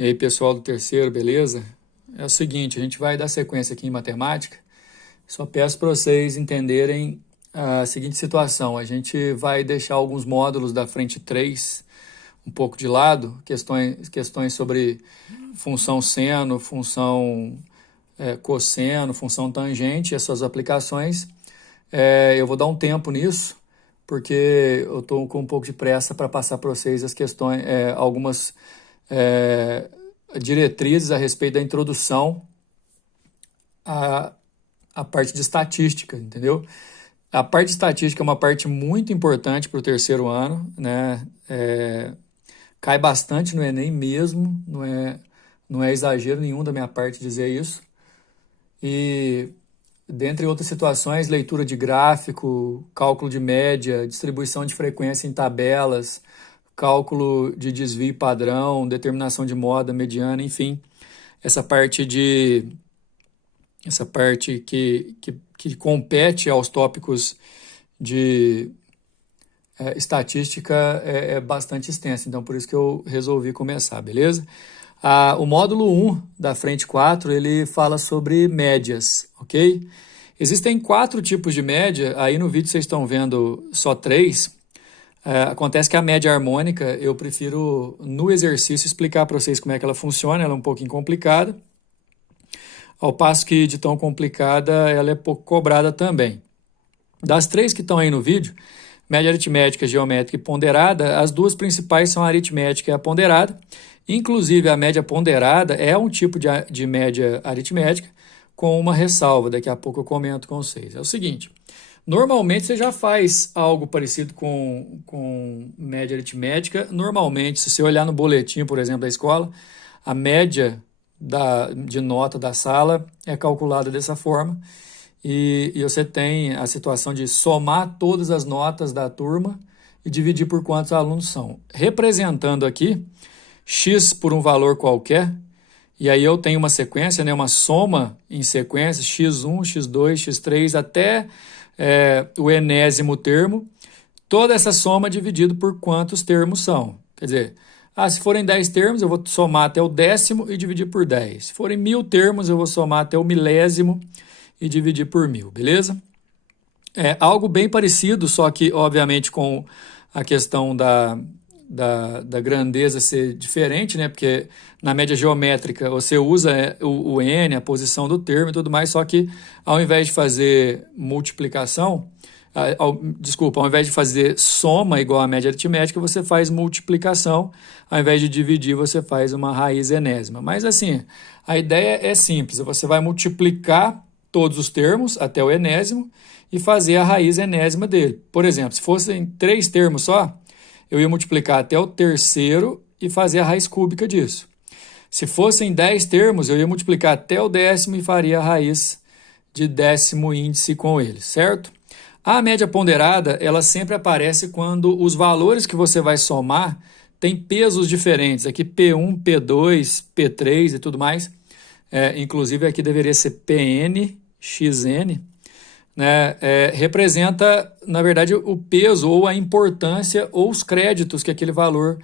E aí, pessoal do terceiro, beleza? É o seguinte, a gente vai dar sequência aqui em matemática. Só peço para vocês entenderem a seguinte situação. A gente vai deixar alguns módulos da frente 3 um pouco de lado, questões sobre função seno, função cosseno, função tangente, essas aplicações. Eu vou dar um tempo nisso, porque eu estou com um pouco de pressa para passar para vocês as questões, algumas diretrizes a respeito da introdução à parte de estatística, entendeu? A parte de estatística é uma parte muito importante para o terceiro ano, né? Cai bastante no Enem mesmo, não é exagero nenhum da minha parte dizer isso. E, dentre outras situações, leitura de gráfico, cálculo de média, distribuição de frequência em tabelas, cálculo de desvio padrão, determinação de moda, mediana, enfim, essa parte que compete aos tópicos de estatística é bastante extensa, então por isso que eu resolvi começar, beleza? O módulo 1 da frente 4, ele fala sobre médias, ok? Existem 4 tipos de média, aí no vídeo vocês estão vendo só 3. Acontece que a média harmônica, eu prefiro no exercício explicar para vocês como é que ela funciona, ela é um pouquinho complicada, ao passo que de tão complicada ela é pouco cobrada também. Das 3 que estão aí no vídeo, média aritmética, geométrica e ponderada, as 2 principais são a aritmética e a ponderada. Inclusive, a média ponderada é um tipo de média aritmética com uma ressalva, daqui a pouco eu comento com vocês. É o seguinte, normalmente você já faz algo parecido com média aritmética. Normalmente, se você olhar no boletim, por exemplo, da escola, a média de nota da sala é calculada dessa forma. E você tem a situação de somar todas as notas da turma e dividir por quantos alunos são. Representando aqui x por um valor qualquer, e aí eu tenho uma sequência, né, uma soma em sequência, x1, x2, x3, até o enésimo termo. Toda essa soma dividido por quantos termos são. Quer dizer, se forem 10 termos, eu vou somar até o 10º e dividir por 10. Se forem 1000 termos, eu vou somar até o milésimo e dividir por 1000, beleza? É algo bem parecido, só que, obviamente, com a questão da grandeza ser diferente, né? Porque na média geométrica você usa o n, a posição do termo e tudo mais, só que ao invés de fazer multiplicação, ao invés de fazer soma igual à média aritmética, você faz multiplicação, ao invés de dividir, você faz uma raiz enésima. Mas assim, a ideia é simples, você vai multiplicar todos os termos até o enésimo e fazer a raiz enésima dele. Por exemplo, se fossem 3 termos só, eu ia multiplicar até o terceiro e fazer a raiz cúbica disso. Se fossem 10 termos, eu ia multiplicar até o 10º e faria a raiz de 10º índice com ele, certo? A média ponderada, ela sempre aparece quando os valores que você vai somar têm pesos diferentes. Aqui P1, P2, P3 e tudo mais. Inclusive aqui deveria ser PN, XN, né? Representa, na verdade, o peso ou a importância ou os créditos que aquele valor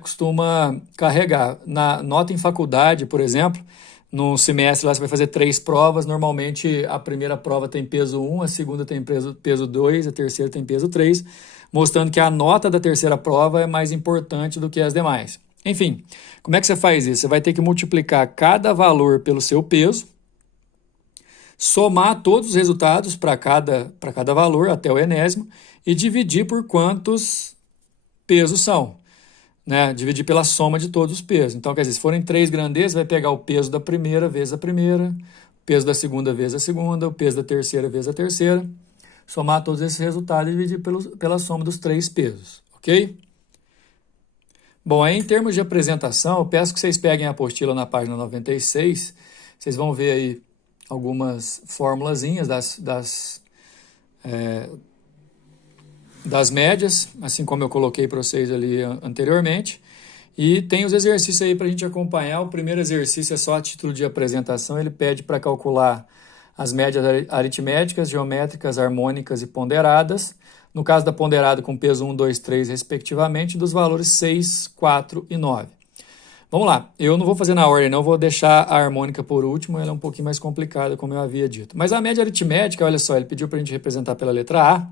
costuma carregar. Na nota em faculdade, por exemplo, no semestre lá você vai fazer 3 provas, normalmente a primeira prova tem peso 1, a segunda tem peso 2, a terceira tem peso 3, mostrando que a nota da terceira prova é mais importante do que as demais. Enfim, como é que você faz isso? Você vai ter que multiplicar cada valor pelo seu peso, somar todos os resultados para cada valor até o enésimo e dividir por quantos pesos são, né? Dividir pela soma de todos os pesos. Então, quer dizer, se forem 3 grandezas, vai pegar o peso da primeira vezes a primeira, o peso da segunda vezes a segunda, o peso da terceira vezes a terceira, somar todos esses resultados e dividir pela soma dos 3 pesos, ok? Bom, aí em termos de apresentação, eu peço que vocês peguem a apostila na página 96, vocês vão ver aí algumas formulazinhas das médias, assim como eu coloquei para vocês ali anteriormente, e tem os exercícios aí para a gente acompanhar. O primeiro exercício é só a título de apresentação, ele pede para calcular as médias aritméticas, geométricas, harmônicas e ponderadas, no caso da ponderada com peso 1, 2, 3, respectivamente, dos valores 6, 4 e 9. Vamos lá, eu não vou fazer na ordem, não, vou deixar a harmônica por último, ela é um pouquinho mais complicada, como eu havia dito. Mas a média aritmética, olha só, ele pediu para a gente representar pela letra A.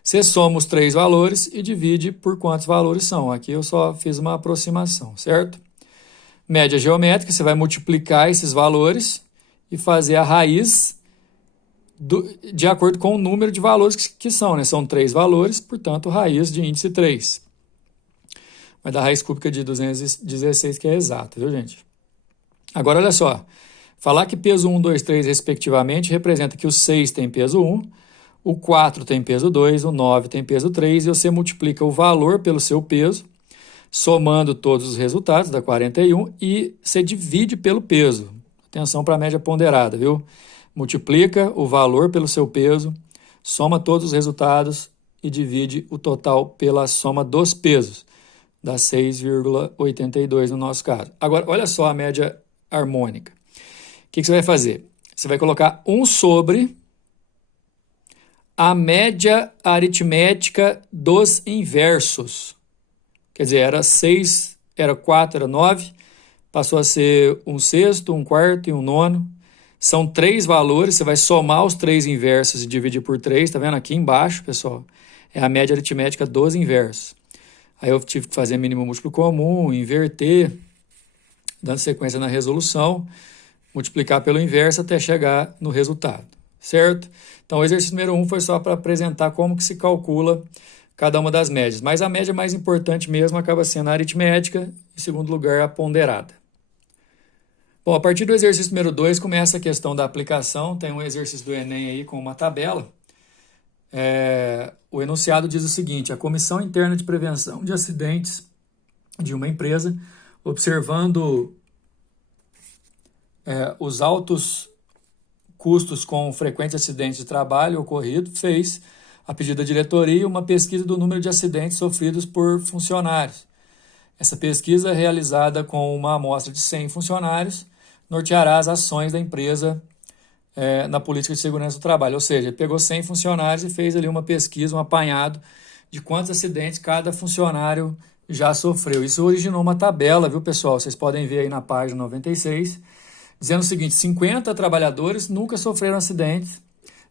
Você soma os 3 valores e divide por quantos valores são. Aqui eu só fiz uma aproximação, certo? Média geométrica, você vai multiplicar esses valores e fazer a raiz de acordo com o número de valores que são, né? São 3 valores, portanto, raiz de índice 3. Vai dar raiz cúbica de 216, que é exata, viu, gente? Agora, olha só. Falar que peso 1, 2, 3, respectivamente, representa que o 6 tem peso 1, o 4 tem peso 2, o 9 tem peso 3, e você multiplica o valor pelo seu peso, somando todos os resultados, dá 41, e você divide pelo peso. Atenção para a média ponderada, viu? Multiplica o valor pelo seu peso, soma todos os resultados e divide o total pela soma dos pesos. Dá 6,82 no nosso caso. Agora, olha só a média harmônica. O que você vai fazer? Você vai colocar 1 sobre a média aritmética dos inversos. Quer dizer, era 6, era 4, era 9, passou a ser 1/6, 1/4 e 1/9. São 3 valores, você vai somar os 3 inversos e dividir por 3, tá vendo aqui embaixo, pessoal? É a média aritmética dos inversos. Aí eu tive que fazer mínimo múltiplo comum, inverter, dando sequência na resolução, multiplicar pelo inverso até chegar no resultado, certo? Então o exercício número 1 foi só para apresentar como que se calcula cada uma das médias, mas a média mais importante mesmo acaba sendo a aritmética, em segundo lugar a ponderada. Bom, a partir do exercício número 2 começa a questão da aplicação, tem um exercício do Enem aí com uma tabela. O enunciado diz o seguinte: a Comissão Interna de Prevenção de Acidentes de uma empresa, observando os altos custos com frequentes acidentes de trabalho ocorridos, fez, a pedido da diretoria, uma pesquisa do número de acidentes sofridos por funcionários. Essa pesquisa, realizada com uma amostra de 100 funcionários, norteará as ações da empresa na política de segurança do trabalho. Ou seja, pegou 100 funcionários e fez ali uma pesquisa, um apanhado de quantos acidentes cada funcionário já sofreu. Isso originou uma tabela, viu, pessoal? Vocês podem ver aí na página 96, dizendo o seguinte: 50 trabalhadores nunca sofreram acidentes,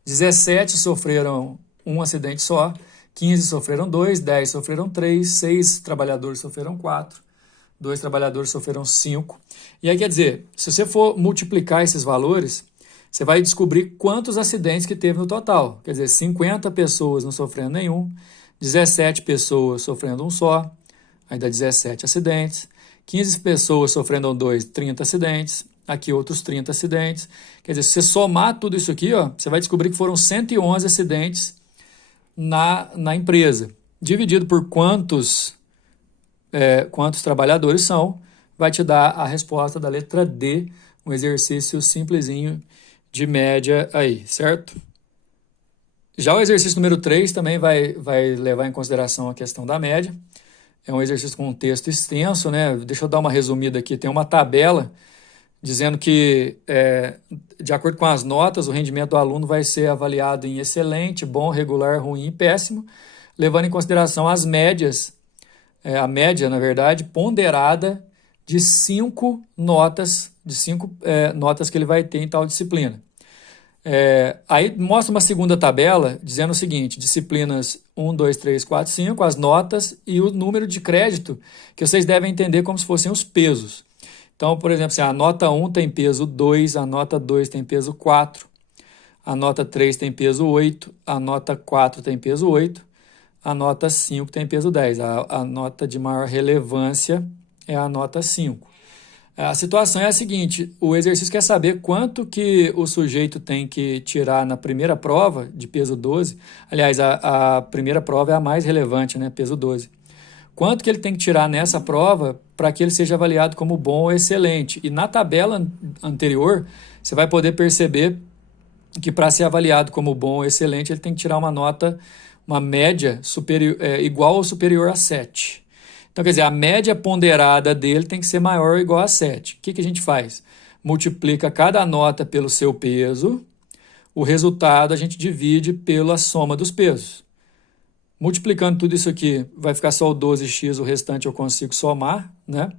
17 sofreram um acidente só, 15 sofreram 2, 10 sofreram 3, 6 trabalhadores sofreram 4, 2 trabalhadores sofreram 5. E aí, quer dizer, se você for multiplicar esses valores, você vai descobrir quantos acidentes que teve no total. Quer dizer, 50 pessoas não sofrendo nenhum, 17 pessoas sofrendo um só, aí dá 17 acidentes, 15 pessoas sofrendo 2, 30 acidentes, aqui outros 30 acidentes. Quer dizer, se você somar tudo isso aqui, ó, você vai descobrir que foram 111 acidentes na empresa. Dividido por quantos trabalhadores são, vai te dar a resposta da letra D, um exercício simplesinho de média aí, certo? Já o exercício número 3 também vai levar em consideração a questão da média. É um exercício com um texto extenso, né? Deixa eu dar uma resumida aqui. Tem uma tabela dizendo que, de acordo com as notas, o rendimento do aluno vai ser avaliado em excelente, bom, regular, ruim e péssimo, levando em consideração as médias, a média, na verdade, ponderada de 5 notas, notas que ele vai ter em tal disciplina. Aí mostra uma segunda tabela dizendo o seguinte: disciplinas 1, 2, 3, 4, 5, as notas e o número de crédito, que vocês devem entender como se fossem os pesos. Então, por exemplo, a nota 1 tem peso 2, a nota 2 tem peso 4, a nota 3 tem peso 8, a nota 4 tem peso 8, a nota 5 tem peso 10. A nota de maior relevância é a nota 5. A situação é a seguinte: o exercício quer saber quanto que o sujeito tem que tirar na primeira prova, de peso 12. Aliás, a primeira prova é a mais relevante, né, peso 12. Quanto que ele tem que tirar nessa prova para que ele seja avaliado como bom ou excelente. E na tabela anterior, você vai poder perceber que para ser avaliado como bom ou excelente, ele tem que tirar uma nota, uma média superior, igual ou superior a 7. Então, quer dizer, a média ponderada dele tem que ser maior ou igual a 7. O que a gente faz? Multiplica cada nota pelo seu peso, o resultado a gente divide pela soma dos pesos. Multiplicando tudo isso aqui, vai ficar só o 12x, o restante eu consigo somar, né?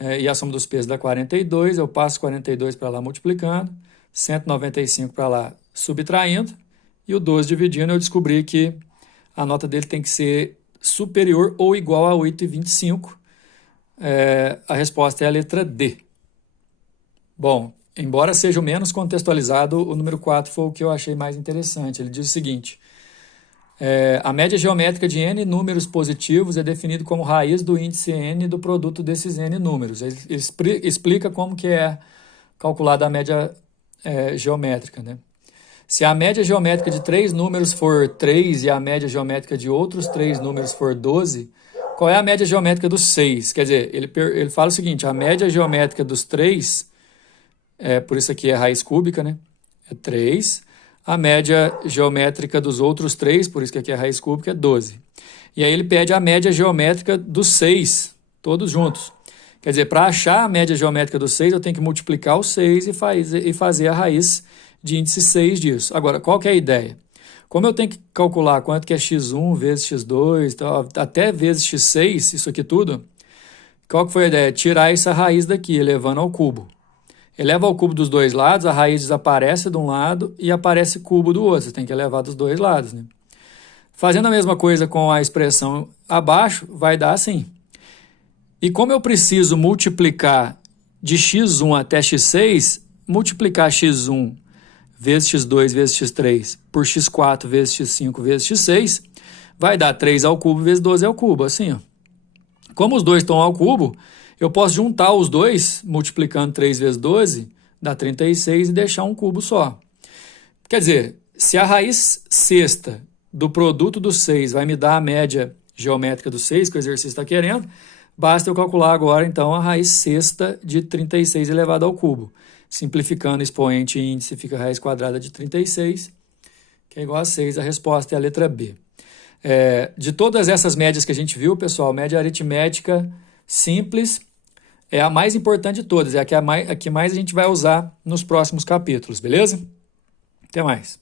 e a soma dos pesos dá 42, eu passo 42 para lá multiplicando, 195 para lá subtraindo, e o 12 dividindo, eu descobri que a nota dele tem que ser superior ou igual a 8,25. A resposta é a letra D. Bom, embora seja o menos contextualizado, o número 4 foi o que eu achei mais interessante. Ele diz o seguinte: a média geométrica de n números positivos é definido como raiz do índice n do produto desses n números. Ele explica como que é calculada a média geométrica, né? Se a média geométrica de 3 números for 3 e a média geométrica de outros 3 números for 12, qual é a média geométrica dos 6? Quer dizer, ele fala o seguinte: a média geométrica dos 3, por isso aqui é raiz cúbica, né? É 3. A média geométrica dos outros 3, por isso que aqui é raiz cúbica, é 12. E aí ele pede a média geométrica dos 6, todos juntos. Quer dizer, para achar a média geométrica dos 6, eu tenho que multiplicar os 6 e fazer a raiz de índice 6 disso. Agora, qual que é a ideia? Como eu tenho que calcular quanto que é x1 vezes x2, até vezes x6, isso aqui tudo, qual que foi a ideia? Tirar essa raiz daqui, elevando ao cubo. Eleva ao cubo dos dois lados, a raiz desaparece de um lado e aparece cubo do outro. Você tem que elevar dos dois lados, né? Fazendo a mesma coisa com a expressão abaixo, vai dar assim. E como eu preciso multiplicar de x1 até x6, multiplicar x1 vezes x2 vezes x3 por x4 vezes x5 vezes x6, vai dar 3 ao cubo vezes 12 ao cubo, assim, ó. Como os dois estão ao cubo, eu posso juntar os dois, multiplicando 3 vezes 12, dá 36 e deixar um cubo só. Quer dizer, se a raiz sexta do produto dos 6 vai me dar a média geométrica dos 6, que o exercício está querendo, basta eu calcular agora, então, a raiz sexta de 36 elevado ao cubo. Simplificando expoente e índice, fica a raiz quadrada de 36, que é igual a 6. A resposta é a letra B. De todas essas médias que a gente viu, pessoal, média aritmética simples é a mais importante de todas, é a que mais a gente vai usar nos próximos capítulos, beleza? Até mais.